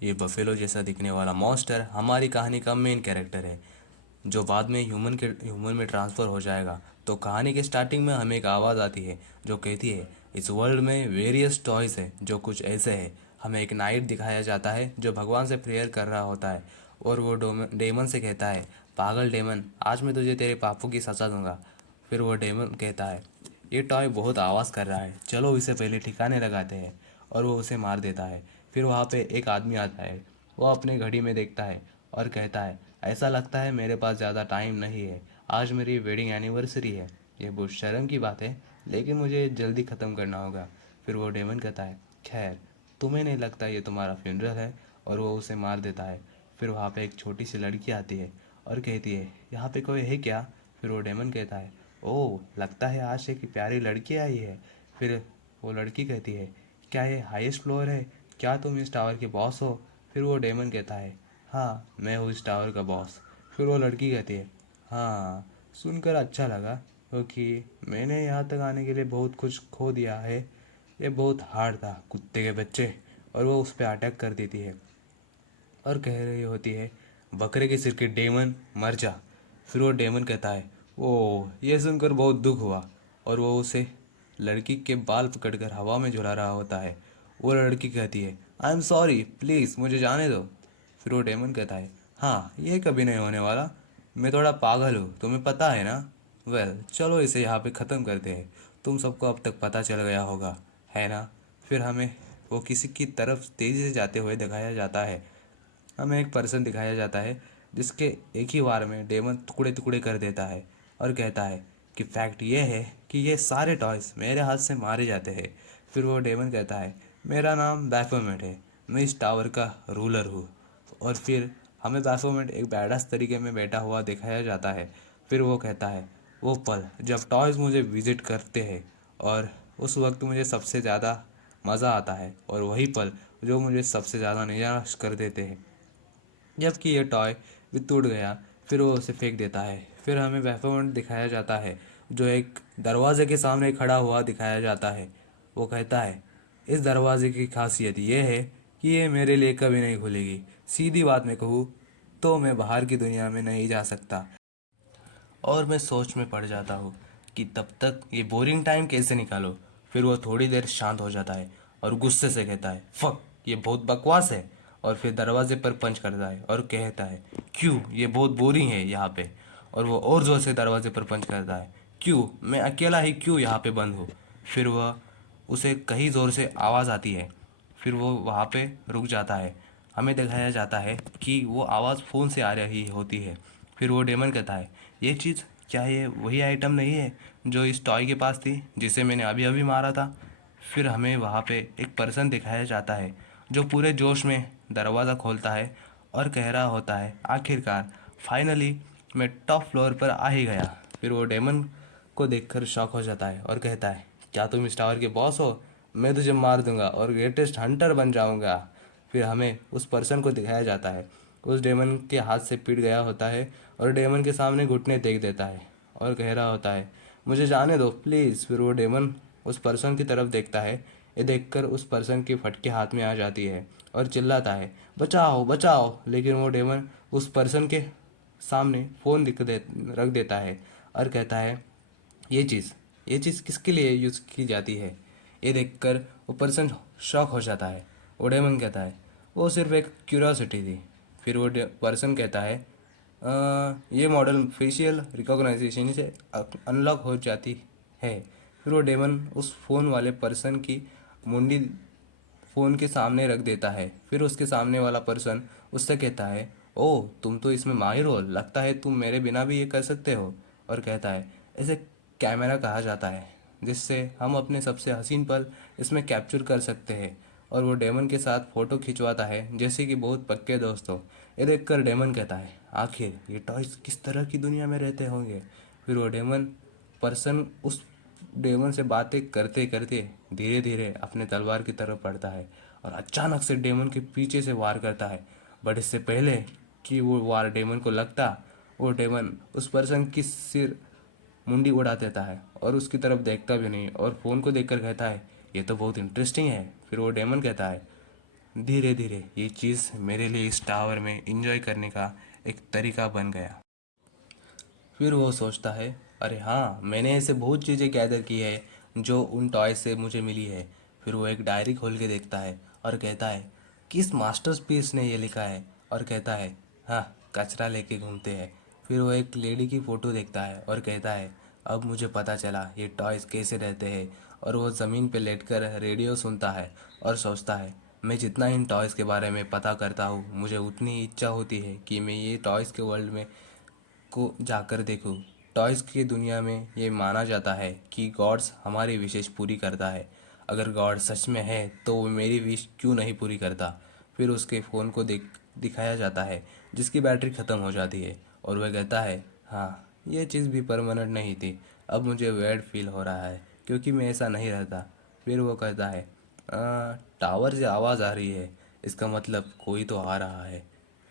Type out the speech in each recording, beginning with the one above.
ये बफेलो जैसा दिखने वाला मॉन्स्टर हमारी कहानी का मेन कैरेक्टर है, जो बाद में ह्यूमन में ट्रांसफ़र हो जाएगा। तो कहानी के स्टार्टिंग में हमें एक आवाज़ आती है जो कहती है, इस वर्ल्ड में वेरियस टॉयज़ है जो कुछ ऐसे है। हमें एक नाइट दिखाया जाता है जो भगवान से प्रेयर कर रहा होता है, और वो डेमन से कहता है, पागल डेमन, आज मैं तुझे तेरे पापों की सज़ा दूंगा। फिर वो डेमन कहता है, ये टॉय बहुत आवाज़ कर रहा है, चलो इसे पहले ठिकाने लगाते हैं। और वो उसे मार देता है। फिर वहाँ पे एक आदमी आता है। वो अपने घड़ी में देखता है और कहता है, ऐसा लगता है मेरे पास ज़्यादा टाइम नहीं है, आज मेरी वेडिंग एनिवर्सरी है। ये बहुत शर्म की बात है, लेकिन मुझे जल्दी ख़त्म करना होगा। फिर वो डेमन कहता है, खैर, तुम्हें नहीं लगता ये तुम्हारा फ्यूनरल है? और वो उसे मार देता है। फिर वहाँ पे एक छोटी सी लड़की आती है और कहती है, यहाँ पे कोई है क्या? फिर वो डेमन कहता है, ओह, लगता है आज एक प्यारी लड़की आई है। फिर वो लड़की कहती है, क्या ये हाईएस्ट फ्लोर है? क्या तुम इस टावर के बॉस हो? फिर वो डेमन कहता है, हाँ, मैं हूँ इस टावर का बॉस। फिर वो लड़की कहती है, हाँ, सुनकर अच्छा लगा, क्योंकि मैंने यहाँ तक आने के लिए बहुत कुछ खो दिया है। ये बहुत हार्ड था, कुत्ते के बच्चे। और वो उस पर अटैक कर देती है और कह रही होती है, बकरे के सिर के डेमन, मर जा। फिर वो डेमन कहता है, ओह, ये सुनकर बहुत दुख हुआ। और वो उसे लड़की के बाल पकड़कर हवा में झुला रहा होता है। वो लड़की कहती है, आई एम सॉरी, प्लीज़ मुझे जाने दो। फिर वो डेमन कहता है, हाँ, ये कभी नहीं होने वाला, मैं थोड़ा पागल हूँ, तुम्हें पता है ना। वेल, चलो इसे यहाँ पे ख़त्म करते हैं। तुम सबको अब तक पता चल गया होगा, है ना। फिर हमें वो किसी की तरफ तेज़ी से जाते हुए दिखाया जाता है। हमें एक पर्सन दिखाया जाता है जिसके एक ही बार में डेमन टुकड़े टुकड़े कर देता है और कहता है कि फैक्ट ये है कि ये सारे टॉयज मेरे हाथ से मारे जाते हैं। फिर वो डेमन कहता है, मेरा नाम बैफोमेट है, मैं इस टावर का रूलर हूँ। और फिर हमें बैफोमेट एक बैडास तरीके में बैठा हुआ दिखाया जाता है। फिर वो कहता है, वो पल जब टॉयज़ मुझे विज़िट करते हैं, और उस वक्त मुझे सबसे ज़्यादा मज़ा आता है, और वही पल जो मुझे सबसे ज़्यादा निराश कर देते हैं। जबकि ये टॉय भी टूट गया। फिर वो उसे फेंक देता है। फिर हमें बैफोमेट दिखाया जाता है जो एक दरवाजे के सामने खड़ा हुआ दिखाया जाता है। वो कहता है, इस दरवाजे की खासियत ये है कि ये मेरे लिए कभी नहीं खुलेगी। सीधी बात में कहूँ तो मैं बाहर की दुनिया में नहीं जा सकता। और मैं सोच में पड़ जाता हूँ कि तब तक ये बोरिंग टाइम कैसे निकालो। फिर वो थोड़ी देर शांत हो जाता है और गुस्से से कहता है, फक, ये बहुत बकवास है। और फिर दरवाजे पर पंच करता है और कहता है, क्यों, ये बहुत बोरिंग है यहाँ पे। और वो और ज़ोर से दरवाजे पर पंच करता है, क्यों, मैं अकेला ही क्यों यहाँ पे बंद हूँ। फिर वह उसे कहीं ज़ोर से आवाज़ आती है। फिर वो वहाँ पे रुक जाता है। हमें दिखाया जाता है कि वो आवाज़ फ़ोन से आ रही होती है। फिर वो डेमन कहता है, ये चीज़, क्या ये वही आइटम नहीं है जो इस टॉय के पास थी जिसे मैंने अभी अभी मारा था। फिर हमें वहाँ पे एक पर्सन दिखाया जाता है जो पूरे जोश में दरवाज़ा खोलता है और कह रहा होता है, आखिरकार, फाइनली मैं टॉप फ्लोर पर आ ही गया। फिर वो डेमन को देखकर शॉक हो जाता है और कहता है, क्या तुम इस टावर के बॉस हो? मैं तुझे मार दूंगा और ग्रेटेस्ट हंटर बन जाऊंगा। फिर हमें उस पर्सन को दिखाया जाता है, उस डेमन के हाथ से पिट गया होता है और डेमन के सामने घुटने टेक देता है और कह रहा होता है, मुझे जाने दो प्लीज़। फिर वो डेमन उस पर्सन की तरफ देखता है। ये देखकर उस पर्सन की फटके हाथ में आ जाती है और चिल्लाता है, बचाओ बचाओ। लेकिन वो डेमन उस पर्सन के सामने फ़ोन रख देता है और कहता है, ये चीज़ ये चीज़ किसके लिए यूज़ की जाती है? ये देखकर वो पर्सन शॉक हो जाता है। वो डेमन कहता है, वो सिर्फ एक क्यूरियोसिटी थी। फिर वो पर्सन कहता है, ये मॉडल फेशियल रिकॉग्नाइजेशन से अनलॉक हो जाती है। फिर वो डेमन उस फ़ोन वाले पर्सन की मुंडी फ़ोन के सामने रख देता है। फिर उसके सामने वाला पर्सन उससे कहता है, ओह, तुम तो इसमें माहिर हो, लगता है तुम मेरे बिना भी ये कर सकते हो। और कहता है, इसे कैमरा कहा जाता है, जिससे हम अपने सबसे हसीन पल इसमें कैप्चर कर सकते हैं। और वो डेमन के साथ फ़ोटो खिंचवाता है जैसे कि बहुत पक्के दोस्त हो। ये देखकर डेमन कहता है, आखिर ये टॉयज किस तरह की दुनिया में रहते होंगे। फिर वो डेमन पर्सन उस डेमन से बातें करते करते धीरे धीरे अपने तलवार की तरफ बढ़ता है और अचानक से डेमन के पीछे से वार करता है। बट इससे पहले कि वो वार डेमन को लगता, वो डेमन उस पर्सन की सिर मुंडी उड़ा देता है और उसकी तरफ देखता भी नहीं और फ़ोन को देखकर कहता है, ये तो बहुत इंटरेस्टिंग है। फिर वो डेमन कहता है, धीरे धीरे ये चीज़ मेरे लिए इस टावर में इंजॉय करने का एक तरीका बन गया। फिर वो सोचता है, अरे हाँ, मैंने ऐसे बहुत चीज़ें गैदर की है जो उन टॉय से मुझे मिली है। फिर वो एक डायरी खोल के देखता है और कहता है, किस मास्टरपीस ने ये लिखा है। और कहता है, हाँ, कचरा लेके घूमते हैं। फिर वो एक लेडी की फ़ोटो देखता है और कहता है, अब मुझे पता चला ये टॉयज़ कैसे रहते हैं। और वो ज़मीन पे लेटकर रेडियो सुनता है और सोचता है, मैं जितना इन टॉयज़ के बारे में पता करता हूँ, मुझे उतनी इच्छा होती है कि मैं ये टॉयज़ के वर्ल्ड में को जाकर देखूं। टॉयज़ की दुनिया में ये माना जाता है कि गॉड्स हमारी विशेष पूरी करता है। अगर गॉड सच में है तो वो मेरी विश क्यों नहीं पूरी करता। फिर उसके फ़ोन को दिखाया जाता है जिसकी बैटरी ख़त्म हो जाती है और वह कहता है, हाँ, ये चीज़ भी परमानेंट नहीं थी। अब मुझे वेड फील हो रहा है क्योंकि मैं ऐसा नहीं रहता। फिर वो कहता है, टावर से आवाज़ आ रही है, इसका मतलब कोई तो आ रहा है।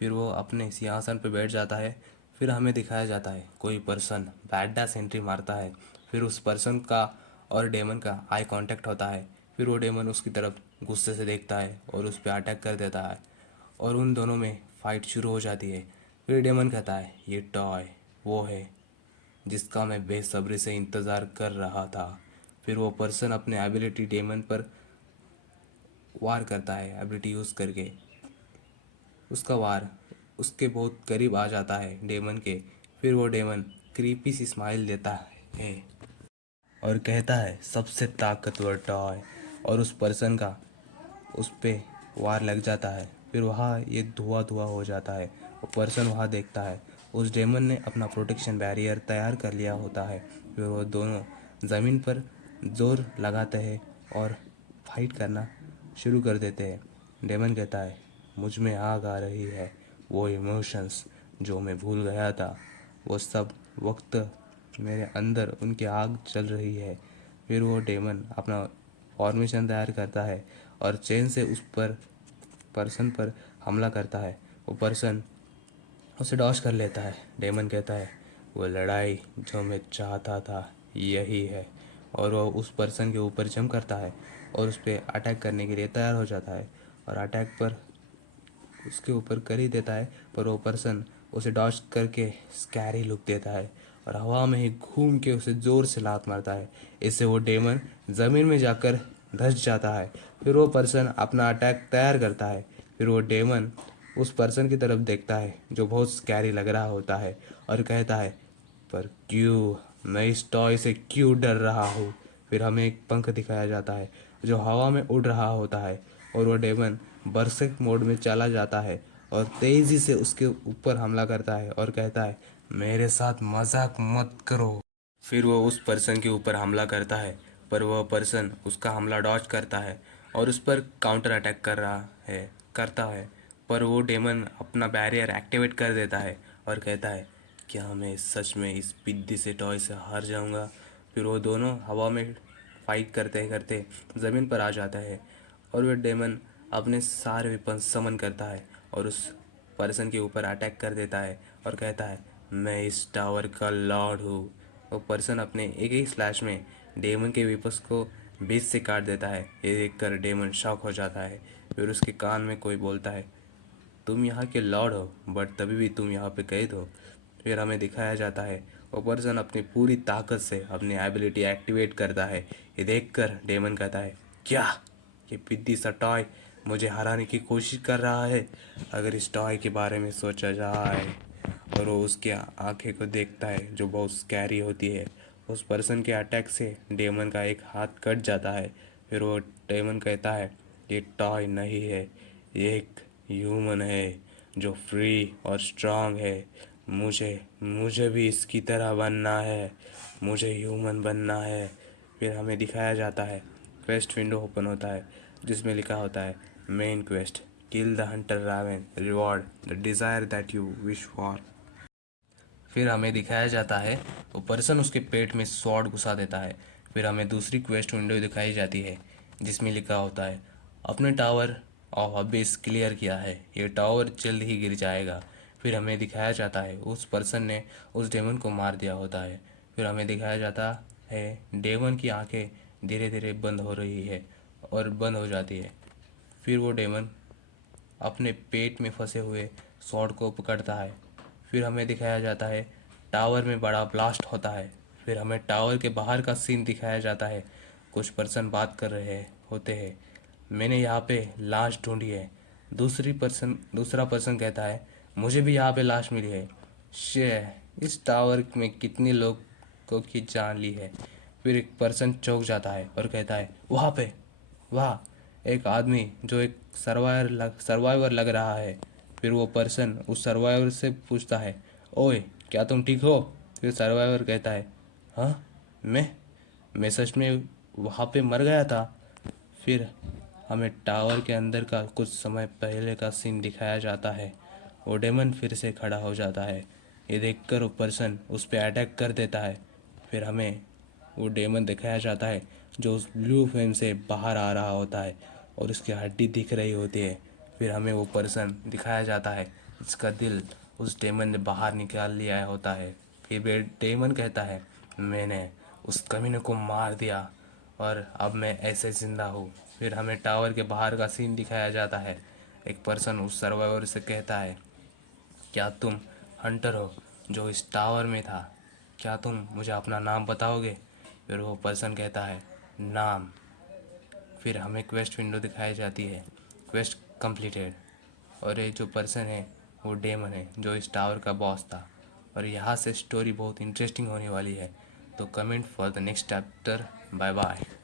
फिर वो अपने सिंहासन पर बैठ जाता है। फिर हमें दिखाया जाता है कोई पर्सन बैकडास एंट्री मारता है। फिर उस पर्सन का और डेमन का आई कांटेक्ट होता है। फिर वो डेमन उसकी तरफ गुस्से से देखता है और उस पर अटैक कर देता है और उन दोनों में फ़ाइट शुरू हो जाती है। फिर डेमन कहता है, ये टॉय वो है जिसका मैं बेसब्री से इंतज़ार कर रहा था। फिर वो पर्सन अपने एबिलिटी डेमन पर वार करता है। एबिलिटी यूज़ करके उसका वार उसके बहुत करीब आ जाता है डेमन के। फिर वो डेमन क्रीपी सी स्माइल देता है और कहता है, सबसे ताकतवर टॉय। और उस पर्सन का उस पे वार लग जाता है। फिर वहाँ ये धुआं धुआं हो जाता है। वो पर्सन वहाँ देखता है उस डेमन ने अपना प्रोटेक्शन बैरियर तैयार कर लिया होता है। फिर वो दोनों ज़मीन पर जोर लगाते हैं और फाइट करना शुरू कर देते हैं। डेमन कहता है, मुझ में आग आ रही है, वो इमोशंस जो मैं भूल गया था, वो सब वक्त मेरे अंदर उनकी आग चल रही है। फिर वो डेमन अपना फॉर्मेशन तैयार करता है और चेन से उस पर पर्सन पर हमला करता है। वो पर्सन उसे डॉज कर लेता है। डेमन कहता है, वो लड़ाई जो मैं चाहता था यही है। और वो उस पर्सन के ऊपर जंप करता है और उस पर अटैक करने के लिए तैयार हो जाता है और अटैक पर उसके ऊपर कर ही देता है। पर वो पर्सन उसे डॉज करके स्कैरी लुक देता है और हवा में ही घूम के उसे ज़ोर से लात मारता है। इससे वो डेमन ज़मीन में जाकर धंस जाता है। फिर वो पर्सन अपना अटैक तैयार करता है। फिर वो डेमन उस पर्सन की तरफ देखता है जो बहुत स्कैरी लग रहा होता है और कहता है, पर क्यों, मैं इस टॉय से क्यों डर रहा हूँ। फिर हमें एक पंख दिखाया जाता है जो हवा में उड़ रहा होता है और वो डेमन बरसक मोड में चला जाता है और तेज़ी से उसके ऊपर हमला करता है और कहता है, मेरे साथ मजाक मत करो। फिर वो उस पर्सन के ऊपर हमला करता है पर वह पर्सन उसका हमला डॉज करता है और उस पर काउंटर अटैक करता है। पर वो डेमन अपना बैरियर एक्टिवेट कर देता है और कहता है, क्या मैं सच में इस पिद्दी से टॉय से हार जाऊंगा। फिर वो दोनों हवा में फाइट करते करते ज़मीन पर आ जाता है और वह डेमन अपने सारे वेपन समन करता है और उस पर्सन के ऊपर अटैक कर देता है और कहता है, मैं इस टावर का लॉर्ड हूँ। वो पर्सन अपने एक ही स्लैश में डेमन के वेपन्स को बीच से काट देता है। ये देखकर डेमन शॉक हो जाता है। फिर उसके कान में कोई बोलता है, तुम यहाँ के लॉर्ड हो बट तभी भी तुम यहाँ पे कैद हो। फिर हमें दिखाया जाता है वो पर्सन अपनी पूरी ताकत से अपनी एबिलिटी एक्टिवेट करता है। ये देखकर डेमन कहता है, क्या ये पिद्दी सा टॉय मुझे हराने की कोशिश कर रहा है। अगर इस टॉय के बारे में सोचा जाए। और वो उसकी आंखें को देखता है जो बहुत स्कैरी होती है। उस पर्सन के अटैक से डेमन का एक हाथ कट जाता है। फिर वो डेमन कहता है, ये टॉय नहीं है, ये एक ह्यूमन है जो फ्री और स्ट्रांग है। मुझे मुझे भी इसकी तरह बनना है, मुझे ह्यूमन बनना है। फिर हमें दिखाया जाता है क्वेस्ट विंडो ओपन होता है जिसमें लिखा होता है, main quest, kill the hunter Ravan, reward the desire that you wish for. फिर हमें दिखाया जाता है वो पर्सन उसके पेट में स्वॉर्ड घुसा देता है। फिर हमें दूसरी क्वेस्ट विंडो दिखाई जाती है जिसमें लिखा होता है, अपने टावर ऑफ अबिस क्लियर किया है, ये टावर जल्द ही गिर जाएगा। फिर हमें दिखाया जाता है उस पर्सन ने उस डेमन को मार दिया होता है। फिर हमें दिखाया जाता है डेमन की आंखें धीरे धीरे बंद हो रही है और बंद हो जाती है। फिर वो डेमन अपने पेट में फंसे हुए स्वॉर्ड को पकड़ता है। फिर हमें दिखाया जाता है टावर में बड़ा ब्लास्ट होता है। फिर हमें टावर के बाहर का सीन दिखाया जाता है। कुछ पर्सन बात कर रहे होते हैं, मैंने यहाँ पे लाश ढूंढी है। दूसरा पर्सन कहता है, मुझे भी यहाँ पे लाश मिली है। शे, इस टावर में कितने लोगों की जान ली है। फिर एक पर्सन चौंक जाता है और कहता है, वहाँ पे, वाह, एक आदमी जो एक सर्वाइवर लग रहा है। फिर वो पर्सन उस सर्वाइवर से पूछता है, ओए, क्या तुम ठीक हो? फिर सर्वाइवर कहता है, हाँ, मैं सच में वहाँ पे मर गया था। फिर हमें टावर के अंदर का कुछ समय पहले का सीन दिखाया जाता है। वो डेमन फिर से खड़ा हो जाता है। ये देखकर वो पर्सन उस पर अटैक कर देता है। फिर हमें वो डेमन दिखाया जाता है जो उस ब्लू फ्लेम से बाहर आ रहा होता है और उसकी हड्डी दिख रही होती है। फिर हमें वो पर्सन दिखाया जाता है जिसका दिल उस डेमन ने बाहर निकाल लिया होता है। फिर डेमन कहता है, मैंने उस कमीने को मार दिया और अब मैं ऐसे जिंदा हूँ। फिर हमें टावर के बाहर का सीन दिखाया जाता है। एक पर्सन उस सर्वाइवर से कहता है, क्या तुम हंटर हो जो इस टावर में था? क्या तुम मुझे अपना नाम बताओगे? फिर वो पर्सन कहता है, नाम। फिर हमें क्वेस्ट विंडो दिखाई जाती है, क्वेस्ट कंप्लीटेड। और ये जो पर्सन है वो डेमन है जो इस टावर का बॉस था। और यहाँ से स्टोरी बहुत इंटरेस्टिंग होने वाली है। तो comment for the next chapter. Bye bye.